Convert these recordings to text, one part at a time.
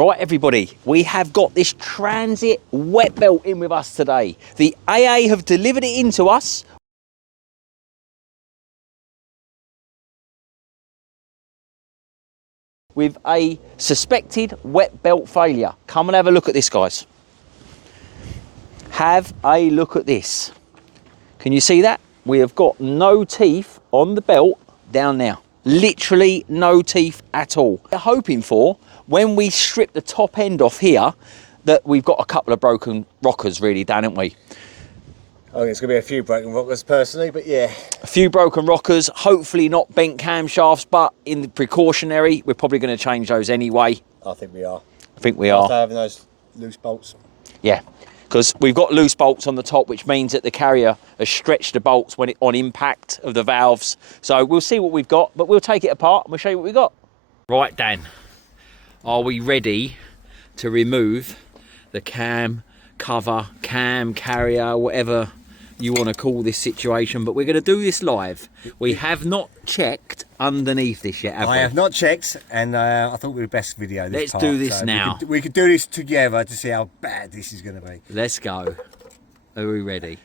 Right, everybody, we have got this transit wet belt in with us today. The AA have delivered it into us. With a suspected wet belt failure. Come and have a look at this, guys. Have a look at this. Can you see that? We have got no teeth on the belt down there. Literally no teeth at all. We're hoping for, when we strip the top end off here, that we've got a couple of broken rockers really, Dan, haven't we? I think it's going to be a few broken rockers personally, but yeah. A few broken rockers, hopefully not bent camshafts, but in the precautionary, we're probably going to change those anyway. I think we are. I think we are. After having those loose bolts. Yeah, because we've got loose bolts on the top, which means that the carrier has stretched the bolts when on impact of the valves. So we'll see what we've got, but we'll take it apart and we'll show you what we've got. Right, Dan, are we ready to remove the cam cover, cam carrier, whatever you want to call this situation? But we're going to do this live. We have not checked underneath this yet, have we? I have not checked, and I thought we were best video this Let's do this now. We could do this together to see how bad this is going to be. Let's go. Are we ready?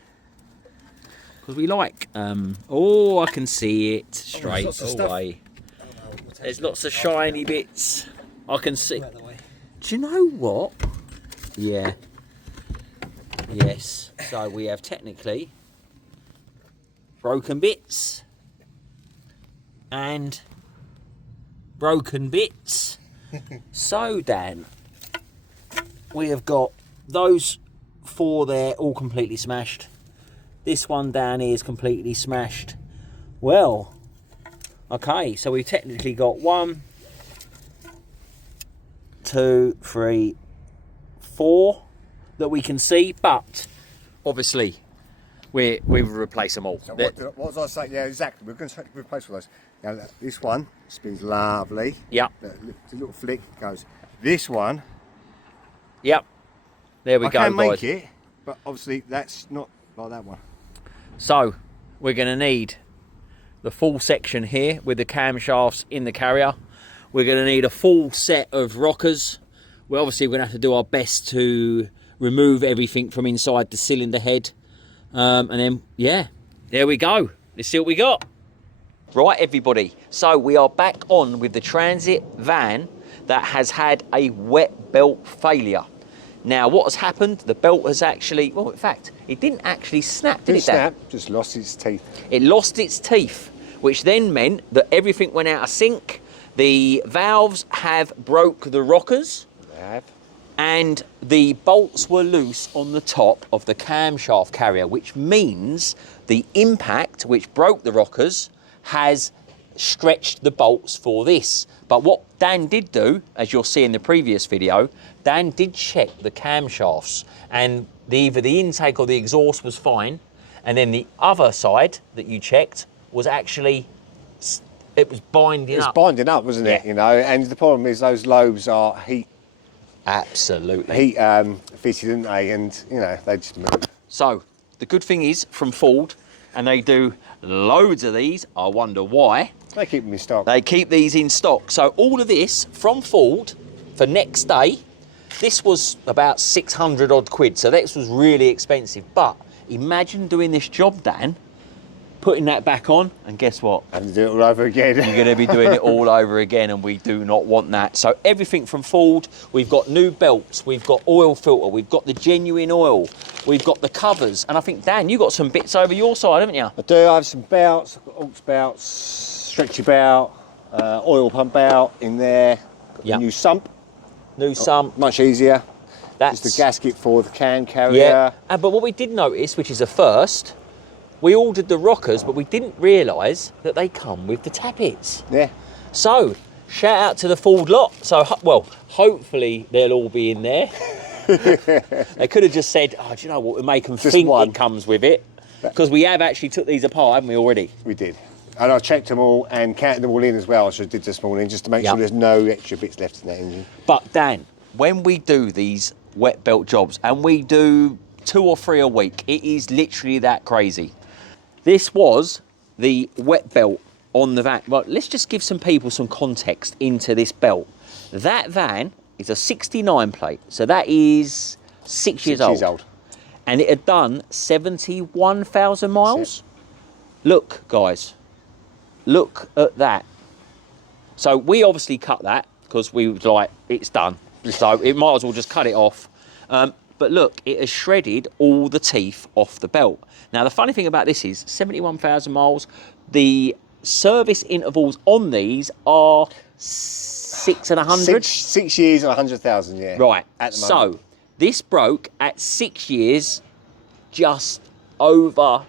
Because we like, oh, I can see it straight away. There's lots of shiny bits. I can see. Do you know what? Yeah. Yes. So we have technically broken bits and broken bits. So, Dan, we have got those four there all completely smashed. This one down here is completely smashed. Well, okay, so we've technically got 1, 2, 3, 4 that we can see, but obviously we'll replace them all. So what was I saying? Yeah, exactly. We're going to replace all those. Now, this one spins lovely. Yep. The little flick goes. This one. Yep. There we go, guys. I can make it, but obviously that's not like that one. So we're going to need the full section here with the camshafts in the carrier. We're going to need a full set of rockers. Well, obviously we're going to have to do our best to remove everything from inside the cylinder head. And then, yeah, there we go. Let's see what we got. Right, everybody. So we are back on with the transit van that has had a wet belt failure. Now, what has happened? The belt has actually, well, in fact, it didn't actually snap, did it, Dan? Snap, just lost its teeth. It lost its teeth, which then meant that everything went out of sync. The valves have broke the rockers. They have. And the bolts were loose on the top of the camshaft carrier, which means the impact, which broke the rockers, has stretched the bolts for this. But what Dan did do, as you'll see in the previous video, Dan did check the camshafts, and either the intake or the exhaust was fine, and then the other side that you checked was actually, it was binding up. It was binding up, wasn't it? Yeah. You know, and the problem is those lobes are heat. Absolutely. Heat fitted, didn't they? And you know, they just move. So the good thing is from Ford, and they do loads of these. I wonder why. They keep them in stock. They keep these in stock. So all of this from Ford for next day. This was about 600 odd quid. So this was really expensive. But imagine doing this job, Dan, putting that back on, and guess what? Having to do it all over again. You're going to be doing it all over again, and we do not want that. So everything from Ford, we've got new belts, we've got oil filter, we've got the genuine oil, we've got the covers, and I think, Dan, you got some bits over your side, haven't you? I do. I have some belts. I've got aux belts, stretchy belt, oil pump belt in there. Got Yep. New sump. New sump. Much easier. That's just a gasket for the can carrier. Yeah. But what we did notice, which is a first, we ordered the rockers, but we didn't realise that they come with the tappets. Yeah. So, shout out to the Ford lot. So, well, hopefully they'll all be in there. They could have just said, oh, do you know what, we'll make them think one. it comes with it. Because we have actually took these apart, haven't we, already? We did. And I checked them all and counted them all in as well, as I did this morning, just to make sure there's no extra bits left in that engine. But, Dan, when we do these wet belt jobs, and we do 2 or 3 a week, it is literally that crazy. This was the wet belt on the van. Well, let's just give some people some context into this belt. That van is a 69 plate. So that is 6 years old. And it had done 71,000 miles. Look, guys. Look at that. So we obviously cut that because we was like, it's done. So it might as well just cut it off. But look, it has shredded all the teeth off the belt. Now, the funny thing about this is 71,000 miles. The service intervals on these are 6 and 100. 6 years and 100,000, yeah. Right. At the moment. So this broke at 6 years, just over.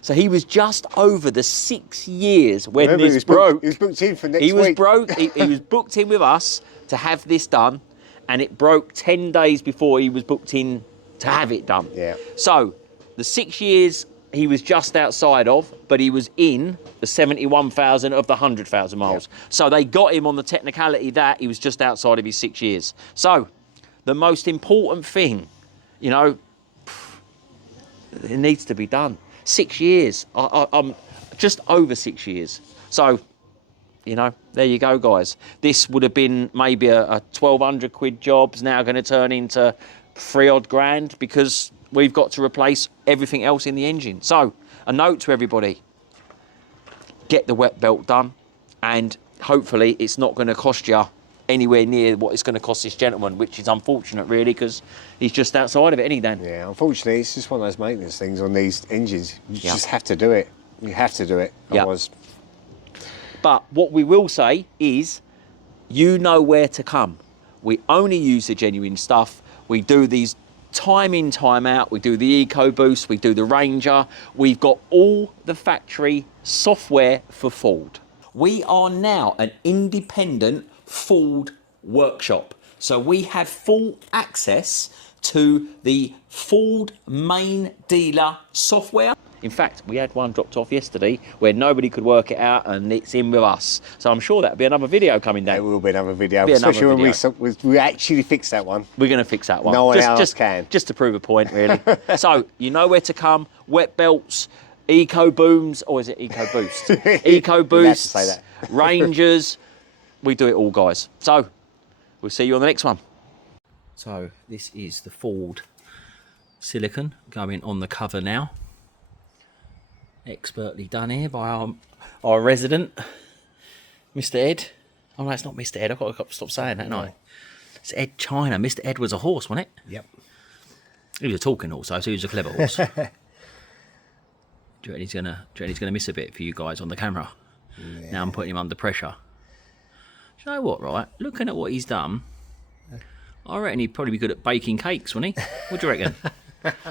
So he was just over the 6 years when this broke. He was booked in for next week. He was booked in with us to have this done, and it broke 10 days before he was booked in to have it done. Yeah. So the 6 years he was just outside of, but he was in the 71,000 of the 100,000 miles. Yeah. So they got him on the technicality that he was just outside of his 6 years. So the most important thing, you know, it needs to be done. 6 years. I'm just over 6 years. So, you know, there you go, guys. This would have been maybe a 1,200 quid job. It's now going to turn into 3 odd grand because we've got to replace everything else in the engine. So, a note to everybody. Get the wet belt done, and hopefully it's not going to cost you anywhere near what it's going to cost this gentleman, which is unfortunate, really, because he's just outside of it, isn't he, Dan? Yeah, unfortunately, it's just one of those maintenance things on these engines. You just have to do it. You have to do it. Otherwise... But what we will say is, you know where to come. We only use the genuine stuff. We do these time in, time out. We do the EcoBoost, we do the Ranger. We've got all the factory software for Ford. We are now an independent Ford workshop. So we have full access to the Ford main dealer software. In fact, we had one dropped off yesterday where nobody could work it out, and it's in with us. So I'm sure that'll be another video coming down. There will be another video, especially when we actually fix that one. We're going to fix that one. No one else can. Just to prove a point, really. So you know where to come. Wet belts, Eco Booms, or is it EcoBoost? EcoBoost, say that. Rangers. We do it all, guys. So we'll see you on the next one. So this is the Ford silicon going on the cover now. Expertly done here by our resident, Mr. Ed. Oh no, it's not Mr. Ed. I've got to stop saying that, no. It's Ed China. Mr. Ed was a horse, wasn't it? Yep. He was a talking horse, so he was a clever horse. Do you reckon he's gonna miss a bit for you guys on the camera? Yeah. Now I'm putting him under pressure. Do you know what, right? Looking at what he's done, I reckon he'd probably be good at baking cakes, wouldn't he? What do you reckon?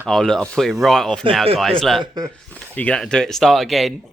Oh, look, I'll put him right off now, guys. Look, you're going to have to do it, start again.